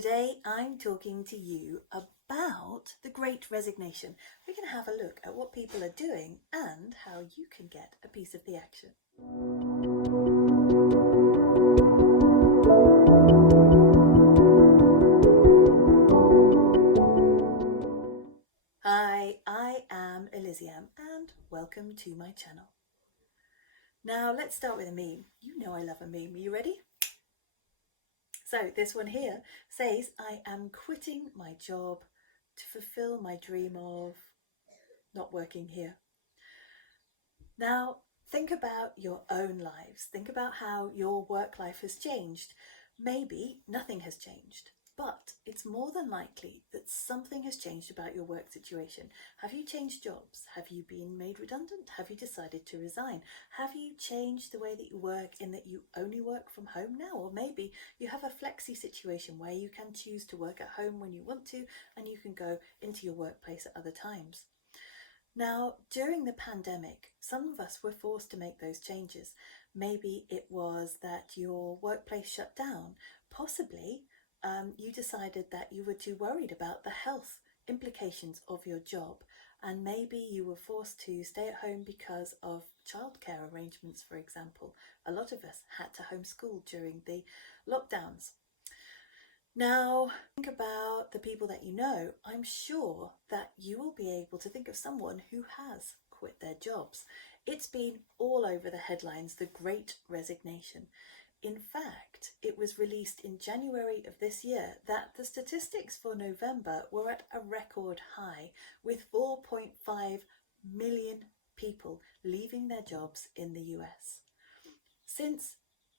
Today I'm talking to you about the Great Resignation. We're going to have a look at what people are doing and how you can get a piece of the action. Hi, I am Eliziam and welcome to my channel. Now let's start with a meme. You know I love a meme. Are you ready? So this one here says, I am quitting my job to fulfill my dream of not working here. Now, think about your own lives. Think about how your work life has changed. Maybe nothing has changed, but it's more than likely that something has changed about your work situation. Have you changed jobs? Have you been made redundant? Have you decided to resign? Have you changed the way that you work in that you only work from home now? Or maybe you have a flexi situation where you can choose to work at home when you want to and you can go into your workplace at other times. Now, during the pandemic, some of us were forced to make those changes. Maybe it was that your workplace shut down. Possibly you decided that you were too worried about the health implications of your job, and maybe you were forced to stay at home because of childcare arrangements, for example. A lot of us had to homeschool during the lockdowns. Now, think about the people that you know. I'm sure that you will be able to think of someone who has quit their jobs. It's been all over the headlines, the Great Resignation. In fact, it was released in January of this year that the statistics for November were at a record high, with 4.5 million people leaving their jobs in the US. Since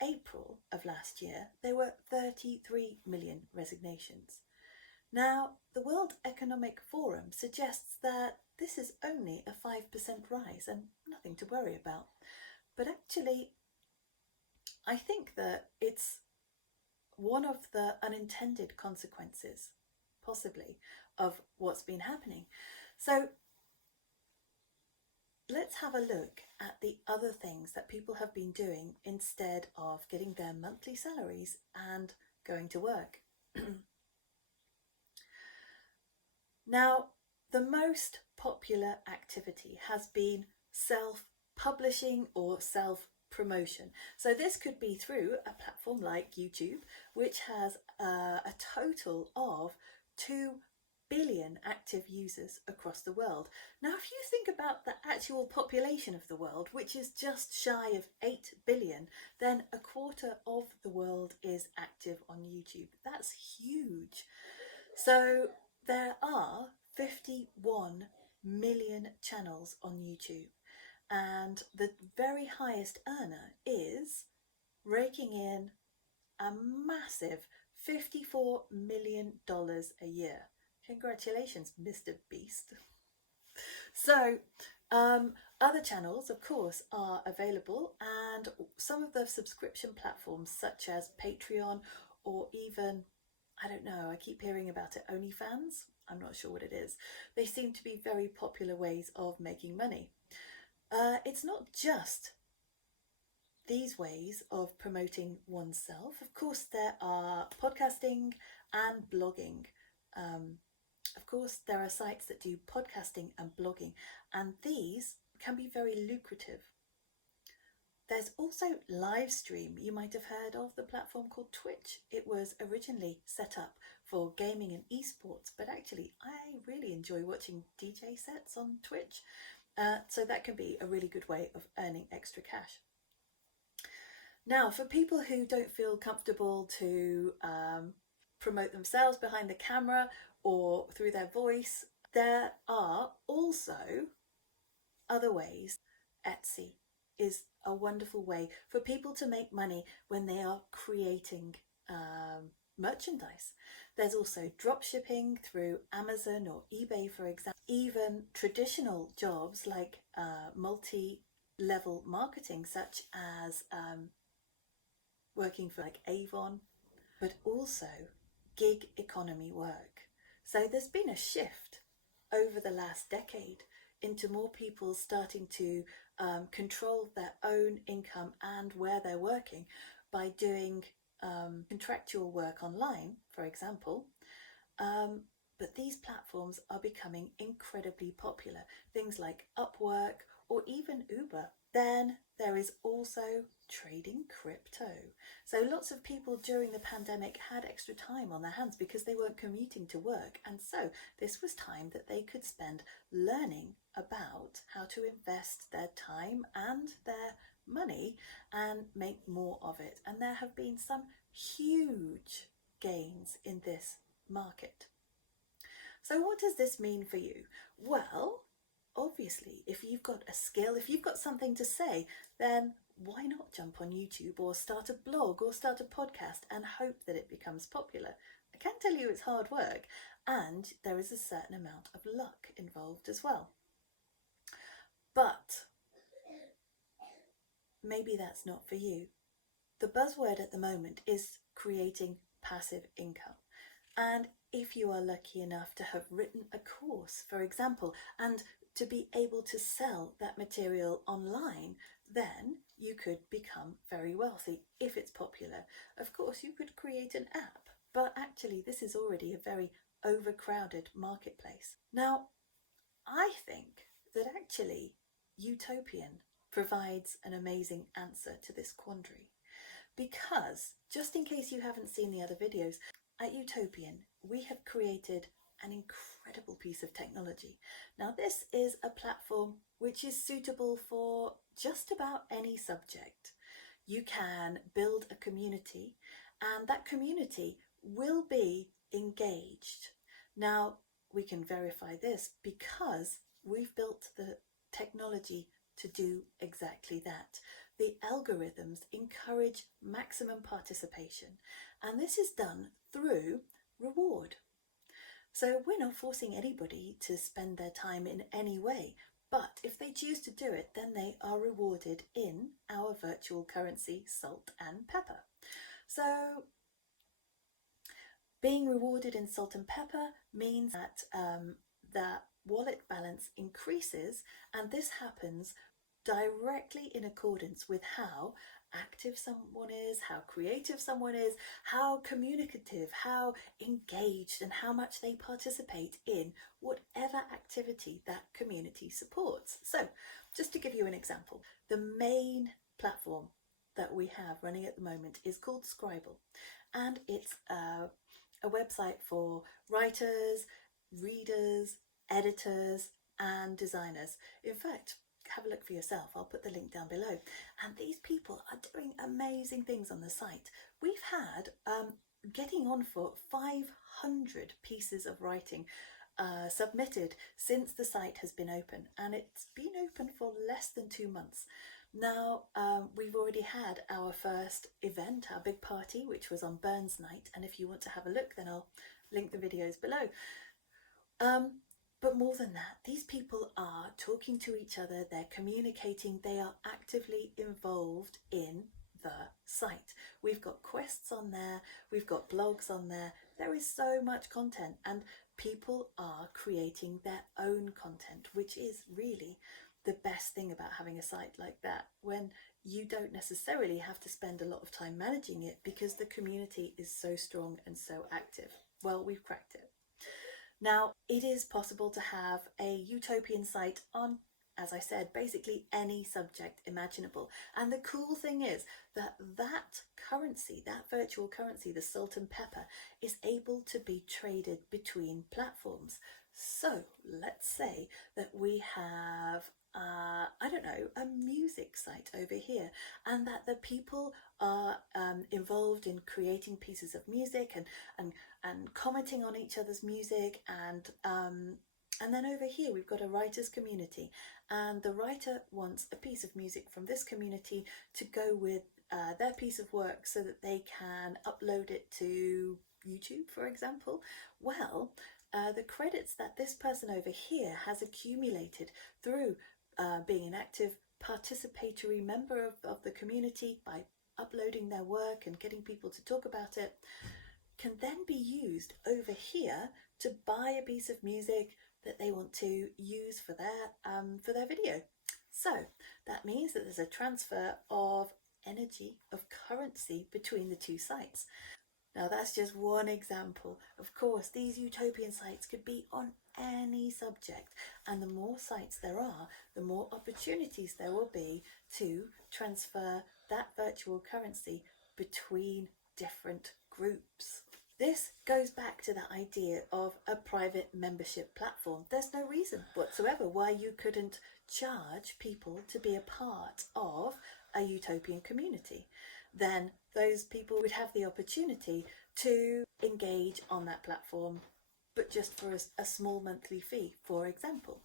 April of last year, there were 33 million resignations. Now, the World Economic Forum suggests that this is only a 5% rise and nothing to worry about. But actually, I think that it's one of the unintended consequences, possibly, of what's been happening. So let's have a look at the other things that people have been doing instead of getting their monthly salaries and going to work. Now, the most popular activity has been self-publishing or self-promotion. So this could be through a platform like YouTube, which has a total of 2 billion active users across the world. Now, if you think about the actual population of the world, which is just shy of 8 billion, then a quarter of the world is active on YouTube. That's huge. So there are 51 million channels on YouTube, and the very highest earner is raking in a massive $54 million a year. Congratulations, Mr. Beast. So, other channels, of course, are available, and some of the subscription platforms such as Patreon or even, I don't know, I keep hearing about it, OnlyFans. I'm not sure what it is. They seem to be very popular ways of making money. It's not just these ways of promoting oneself. Of course, there are podcasting and blogging. Of course, there are sites that do podcasting and blogging, and these can be very lucrative. There's also live stream. You might have heard of the platform called Twitch. It was originally set up for gaming and esports, but actually I really enjoy watching DJ sets on Twitch. So that can be a really good way of earning extra cash. Now, for people who don't feel comfortable to promote themselves behind the camera or through their voice, there are also other ways. Etsy is a wonderful way for people to make money when they are creating merchandise. There's also drop shipping through Amazon or eBay, for example. Even traditional jobs like multi-level marketing, such as working for like Avon, but also gig economy work. So there's been a shift over the last decade into more people starting to control their own income and where they're working by doing contractual work online, for example. But these platforms are becoming incredibly popular. Things like Upwork or even Uber. Then there is also trading crypto. So lots of people during the pandemic had extra time on their hands because they weren't commuting to work. And so this was time that they could spend learning about how to invest their time and their money and make more of it. And there have been some huge gains in this market. So what does this mean for you? Well, obviously, if you've got a skill, if you've got something to say, then why not jump on YouTube or start a blog or start a podcast and hope that it becomes popular? I can tell you it's hard work, and there is a certain amount of luck involved as well. But maybe that's not for you. The buzzword at the moment is creating passive income. And if you are lucky enough to have written a course, for example, and to be able to sell that material online, then you could become very wealthy if it's popular. Of course, you could create an app, but actually this is already a very overcrowded marketplace. Now, I think that actually Utopian provides an amazing answer to this quandary, because just in case you haven't seen the other videos, at Utopian, we have created an incredible piece of technology. Now, this is a platform which is suitable for just about any subject. You can build a community, and that community will be engaged. Now, we can verify this because we've built the technology to do exactly that. The algorithms encourage maximum participation, and this is done through reward. So we're not forcing anybody to spend their time in any way, but if they choose to do it, then they are rewarded in our virtual currency, salt and pepper. So being rewarded in salt and pepper means that the wallet balance increases, and this happens directly in accordance with how active someone is, how creative someone is, how communicative, how engaged, and how much they participate in whatever activity that community supports. So, just to give you an example, the main platform that we have running at the moment is called Scribble, and it's a website for writers, readers, editors, and designers. In fact, have a look for yourself. I'll put the link down below. And these people are doing amazing things on the site. We've had getting on for 500 pieces of writing submitted since the site has been open, and it's been open for less than 2 months. Now, we've already had our first event, our big party, which was on Burns Night, and if you want to have a look, then I'll link the videos below. But more than that, these people are talking to each other, they're communicating, they are actively involved in the site. We've got quests on there, we've got blogs on there, there is so much content, and people are creating their own content, which is really the best thing about having a site like that, when you don't necessarily have to spend a lot of time managing it because the community is so strong and so active. Well, we've cracked it. Now, it is possible to have a utopian site on, as I said, basically any subject imaginable. And the cool thing is that that currency, that virtual currency, the salt and pepper, is able to be traded between platforms. So let's say that we have I don't know, a music site over here, and that the people are involved in creating pieces of music and commenting on each other's music, and then over here we've got a writers community, and the writer wants a piece of music from this community to go with their piece of work so that they can upload it to YouTube, for example. Well, the credits that this person over here has accumulated through being an active participatory member of the community by uploading their work and getting people to talk about it, can then be used over here to buy a piece of music that they want to use for their video. So that means that there's a transfer of energy of currency between the two sites. Now that's just one example. Of course, these utopian sites could be on any subject, and the more sites there are, the more opportunities there will be to transfer that virtual currency between different groups. This goes back to the idea of a private membership platform. There's no reason whatsoever why you couldn't charge people to be a part of a utopian community. Then those people would have the opportunity to engage on that platform, but just for a small monthly fee, for example.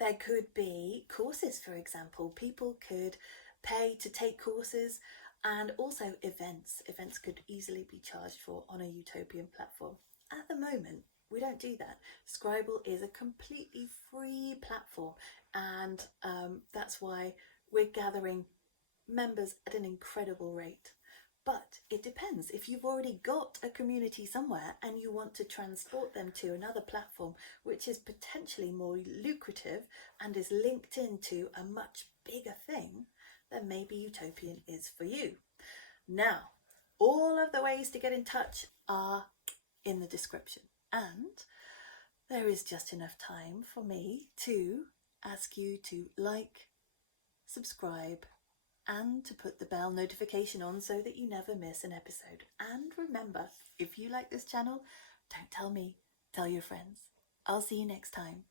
There could be courses, for example. People could pay to take courses, and also events. Events could easily be charged for on a utopian platform. At the moment, we don't do that. Scribble is a completely free platform, and that's why we're gathering members at an incredible rate. But it depends. If you've already got a community somewhere and you want to transport them to another platform, which is potentially more lucrative and is linked into a much bigger thing, then maybe Utopian is for you. Now, all of the ways to get in touch are in the description. And there is just enough time for me to ask you to like, subscribe, and to put the bell notification on so that you never miss an episode. And remember, if you like this channel, don't tell me, tell your friends. I'll see you next time.